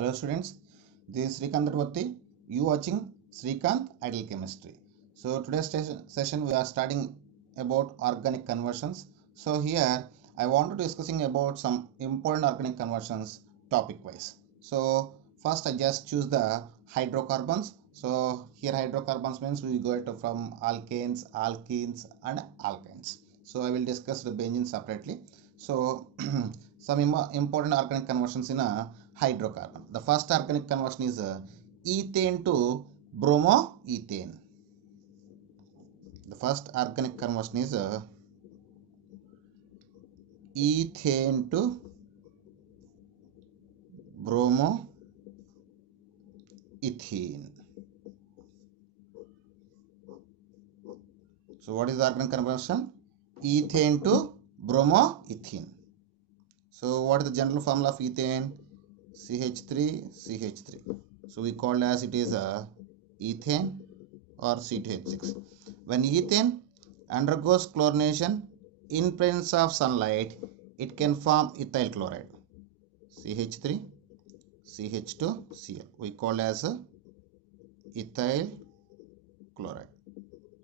Hello students, this is Srikanth Dharwati. You watching Srikanth Ideal Chemistry. So today's session we are starting about organic conversions. So here I want to discussing about some important organic conversions topic wise. So first I just choose the hydrocarbons. So here hydrocarbons means we go it from alkanes, alkenes and alkynes. So I will discuss the benzene separately. So some important organic conversions in a hydrocarbon. The first organic conversion is ethane to bromoethane. The first organic conversion is ethane to bromoethene. So what is the organic conversion? Ethane to bromoethene. So what is the general formula of ethane? CH3CH3. So we call as it is ethane or C2H6. When ethane undergoes chlorination in presence of sunlight, it can form ethyl chloride. CH3, CH2, Cl. We call as ethyl chloride.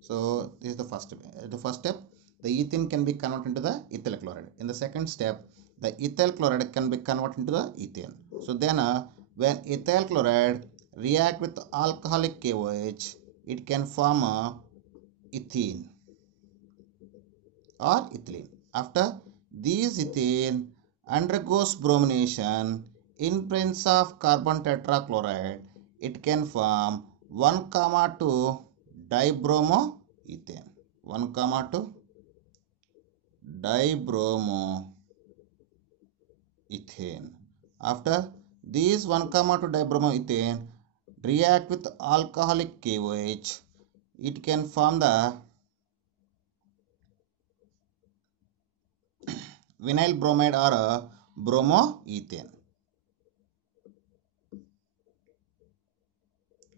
So this is the first step. The first step, the ethane can be converted into the ethyl chloride. In the second step, the ethyl chloride can be converted into the ethane. So then when ethyl chloride react with alcoholic KOH, it can form ethene or ethylene. After these ethane undergoes bromination in presence of carbon tetrachloride, it can form 1,2 dibromoethane. 1,2 dibromoethane. After these 1,2 dibromoethane react with alcoholic KOH, it can form the vinyl bromide or bromoethane.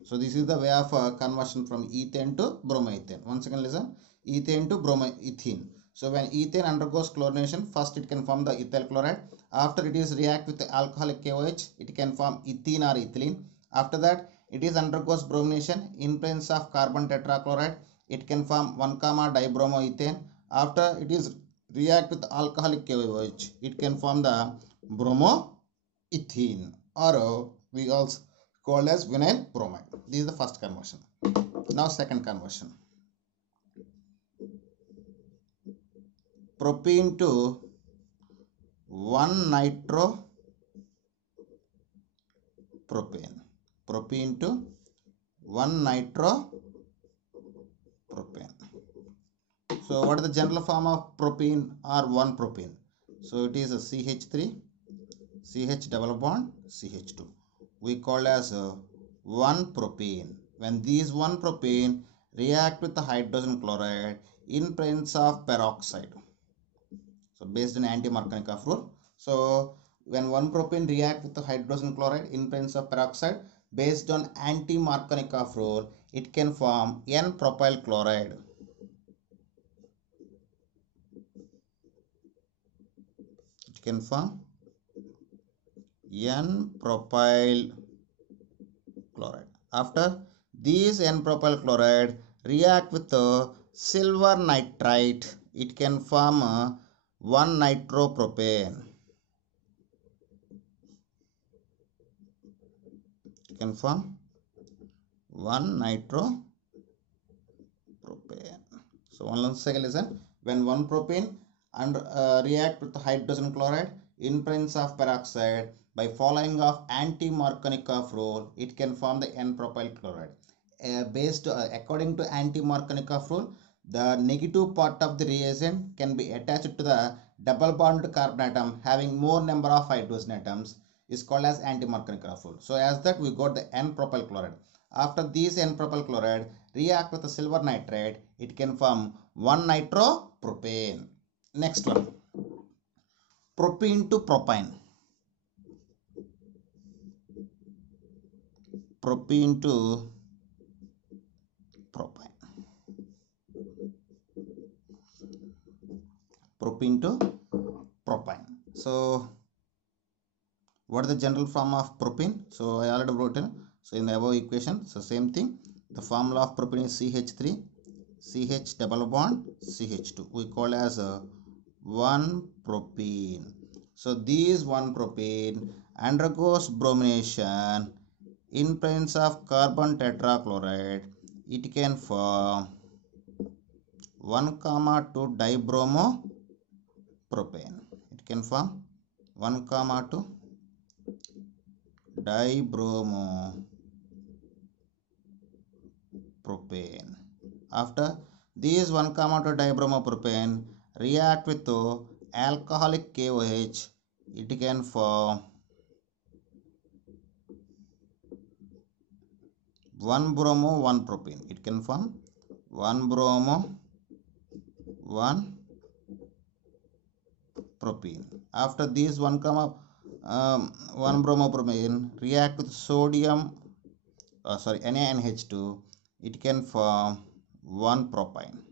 So this is the way of conversion from ethane to bromoethane. Once again listen, ethane to bromoethane. So when ethane undergoes chlorination, first it can form the ethyl chloride. After it is react with the alcoholic KOH, it can form ethene or ethylene. After that, it is undergoes bromination in presence of carbon tetrachloride. It can form 1,dibromoethane. After it is react with alcoholic KOH, it can form the bromoethene or we also called as vinyl bromide. This is the first conversion. Now second conversion. Propene to 1-nitropropane. Propene to 1-nitropropane. So what is the general form of propene or 1-propane? So it is a CH3, CH double bond, CH2. We call as 1-propane. When these 1-propane react with the hydrogen chloride in presence of peroxide. So based on anti-Markovnikov rule. So when 1-propane react with the hydrogen chloride in presence of peroxide, based on anti-Markovnikov rule, it can form N-propyl chloride. It can form N-propyl chloride. After these N-propyl chloride react with the silver nitrite, it can form 1-nitropropane. It can form 1-nitropropane. So once again listen, when 1-propane and react with the hydrogen chloride in presence of peroxide, by following of anti-Markovnikov rule, it can form the N-propyl chloride. According to anti-Markovnikov rule, the negative part of the reagent can be attached to the double bonded carbon atom having more number of hydrogen atoms is called as anti-Markovnikov rule. So as that we got the N-propyl chloride. After these N-propyl chloride react with the silver nitrate, it can form 1-nitropropane. Next one, propene to propine. Propene to propine. Propene to propine. So What is the general form of propene? So I already wrote it. So in the above equation, so same thing. The formula of propene is CH3, CH double bond, CH2. We call as 1-propene. So this 1-propene undergoes bromination in presence of carbon tetrachloride. It can form 1,2 dibromopropane. It can form 1,2 dibromopropane. After these 1,2 dibromopropane react with alcoholic KOH, it can form 1-bromo-1-propane. It can form 1-bromo-1-propene. After these 1-bromopropane react with sodium, NaNH2, it can form 1-propane.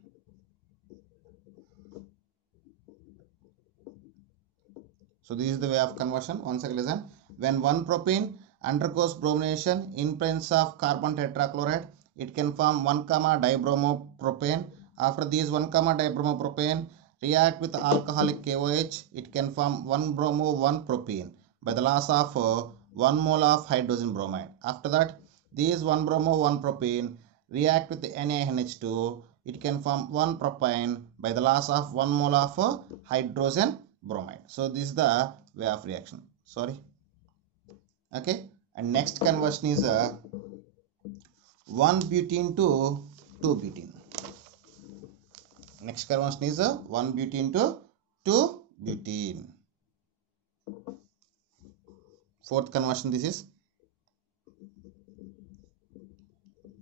So this is the way of conversion. Once again listen. When 1-propene undergoes bromination in presence of carbon tetrachloride, it can form 1-dibromopropane. After these 1-dibromopropane react with alcoholic KOH, it can form 1-bromo-1-propene by the loss of 1 mole of hydrogen bromide. After that, these 1-bromo-1-propene react with NaNH2, it can form 1-propane by the loss of 1 mole of hydrogen bromide. So this is the way of reaction. Okay, and next conversion is 1-butene to 2-butene. Next conversion is 1-butene to 2-butene. Fourth conversion, this is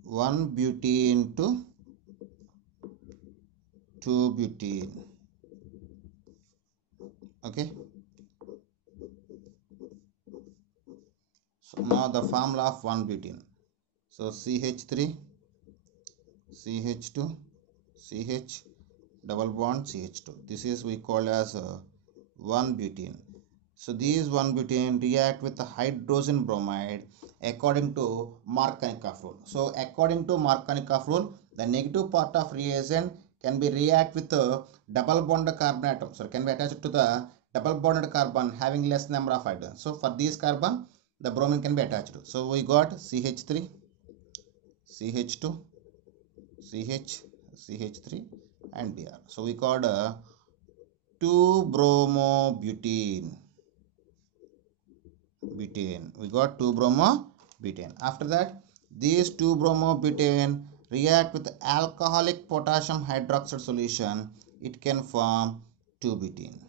1-butene to 2-butene. Okay, so now the formula of 1-butene. So CH3, CH2, CH double bond CH2. This is we call as 1-butene. So these 1-butene react with the hydrogen bromide according to Markovnikov rule. So according to Markovnikov rule, the negative part of reagent can be react with a double bonded carbon atom. So can be attached to the double bonded carbon having less number of hydrogen. So for this carbon, the bromine can be attached to. So we got CH3, CH2, CH, CH3 and Br. So we got 2-bromobutene. We got 2-bromobutene. After that, these 2-bromobutene react with alcoholic potassium hydroxide solution. It can form 2-butene.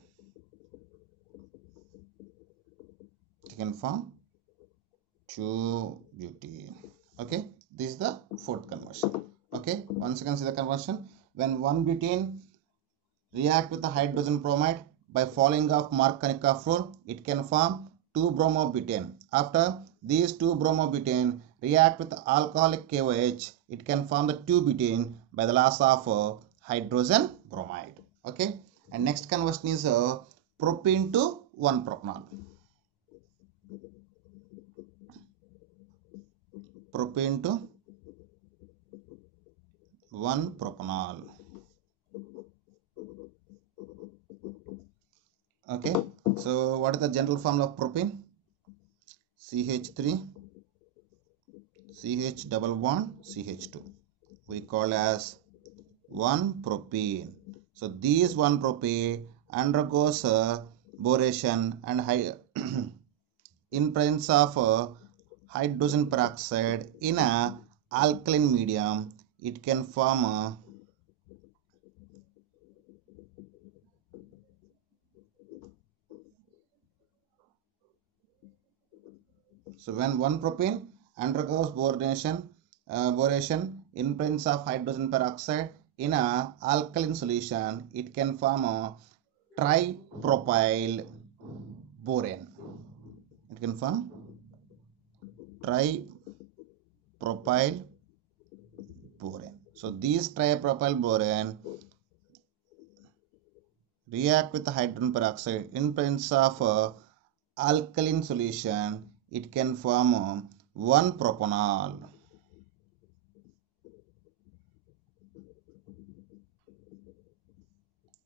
It can form 2-butene. Okay, this is the fourth conversion. Okay, once again see the conversion. When 1-butene react with the hydrogen bromide by following of Markovnikov rule, it can form 2-bromobutane. After these 2-bromobutane react with the alcoholic KOH, it can form the 2-butene by the loss of hydrogen bromide. Okay, and next conversion is propene to 1-propanol. Propane to 1-propanol. Okay, so what is the general formula of propane? CH3, CH double bond CH2. We call as 1-propene. So this 1-propene undergoes boration and in presence of hydrogen peroxide in a alkaline medium, it can form so when 1-propene undergoes boration in presence of hydrogen peroxide in a alkaline solution, it can form a tripropyl borane. It can form tripropyl borane. So these tripropyl borane react with hydrogen peroxide in presence of alkaline solution, it can form 1 propanol.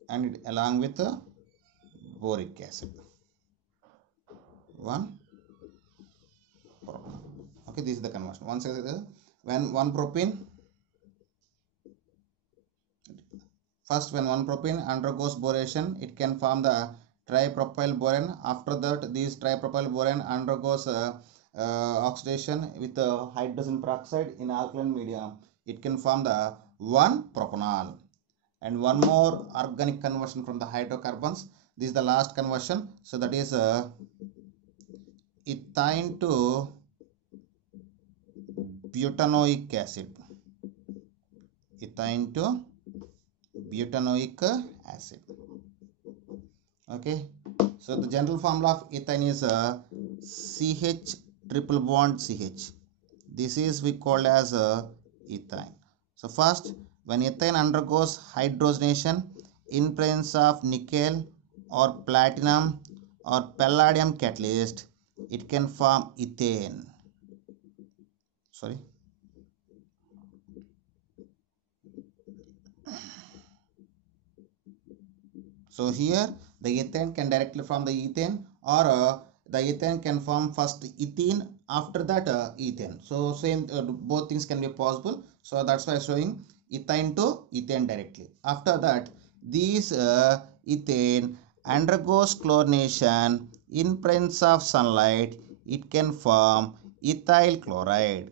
And it, along with boric acid, 1 propanol. Okay, this is the conversion. Once when 1 propene, first when 1 propene undergoes boration, it can form the tripropyl boron. After that, this tripropyl boron undergoes oxidation with hydrogen peroxide in alkaline medium. It can form the 1 propanol. And one more organic conversion from the hydrocarbons. This is the last conversion. So that is ethyne to butanoic acid. Ethyne to butanoic acid. Okay. So the general formula of ethane is CH triple bond CH. This is we called as ethane. So first, when ethane undergoes hydrogenation in presence of nickel or platinum or palladium catalyst, it can form ethane. Sorry. So here the ethane can directly form the ethane, or the ethane can form first ethene, after that ethane. So same both things can be possible. So that's why showing ethane to ethane directly. After that, this ethane undergoes chlorination in presence of sunlight. It can form ethyl chloride.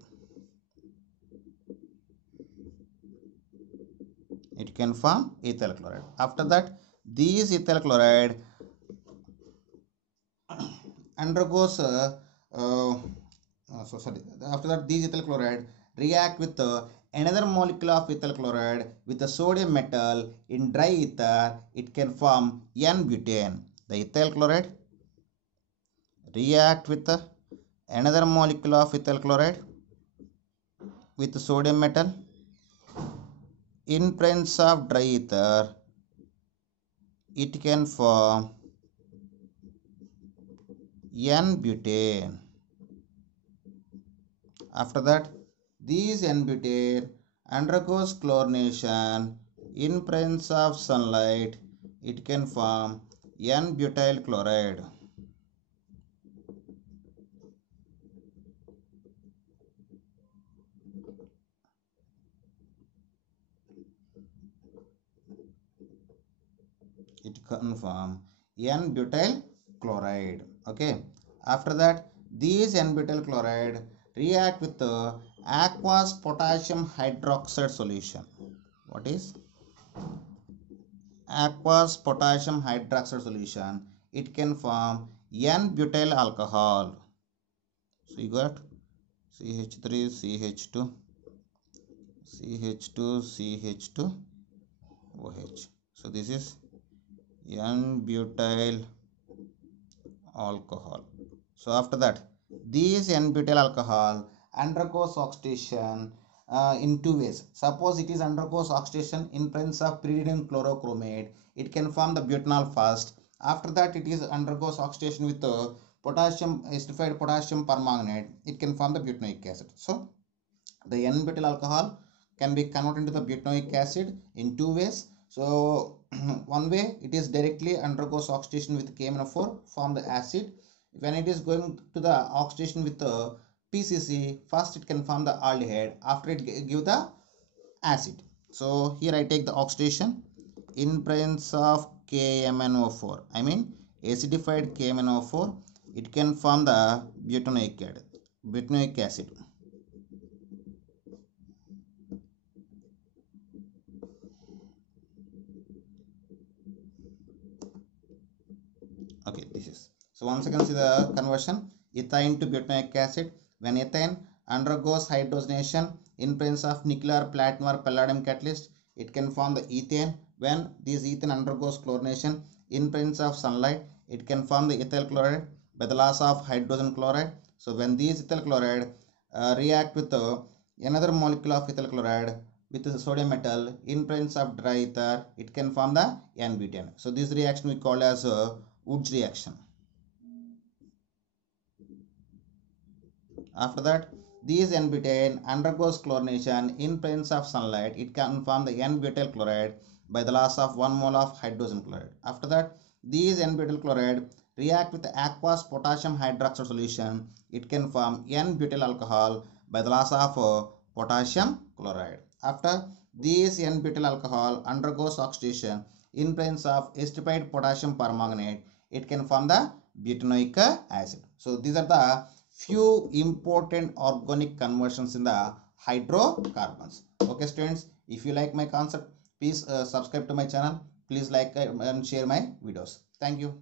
It can form ethyl chloride. After that, this ethyl chloride undergoes after that, these ethyl chloride react with another molecule of ethyl chloride with the sodium metal in dry ether. It can form N-butane. The ethyl chloride react with another molecule of ethyl chloride with the sodium metal in presence of dry ether. It can form N-butane. After that, this N-butane undergoes chlorination in presence of sunlight. It can form N-butyl chloride. It can form N-butyl chloride. Okay. After that, these N-butyl chloride react with aqueous potassium hydroxide solution. What is aqueous potassium hydroxide solution? It can form N-butyl alcohol. So you got CH3, CH2, CH2, CH2, OH. So this is N-butyl alcohol. So after that, this N-butyl alcohol undergoes oxidation in 2 ways. Suppose it is undergoes oxidation in presence of pyridine chlorochromate, it can form the butanol first. After that, it is undergoes oxidation with potassium esterified potassium permanganate, it can form the butanoic acid. So the N-butyl alcohol can be converted into the butanoic acid in 2 ways. So one way, it is directly undergoes oxidation with KMnO4, form the acid. When it is going to the oxidation with PCC, first it can form the aldehyde, after it give the acid. So here I take the oxidation in presence of KMnO4, I mean acidified KMnO4, it can form the butanoic acid. Okay, this is. So once again, see the conversion ethane to butanoic acid. When ethane undergoes hydrogenation in presence of nuclear platinum or palladium catalyst, it can form the ethane. When this ethane undergoes chlorination in presence of sunlight, it can form the ethyl chloride by the loss of hydrogen chloride. So when these ethyl chloride react with another molecule of ethyl chloride with the sodium metal in presence of dry ether, it can form the N-butane. So this reaction we call as Woods reaction. After that, these N-butane undergoes chlorination in presence of sunlight. It can form the N-butyl chloride by the loss of 1 mole of hydrogen chloride. After that, these N-butyl chloride react with aqueous potassium hydroxide solution. It can form N-butyl alcohol by the loss of potassium chloride. After these N-butyl alcohol undergoes oxidation in presence of esterified potassium permanganate, it can form the butanoic acid. So these are the few important organic conversions in the hydrocarbons. Okay students, if you like my concept, please subscribe to my channel. Please like and share my videos. Thank you.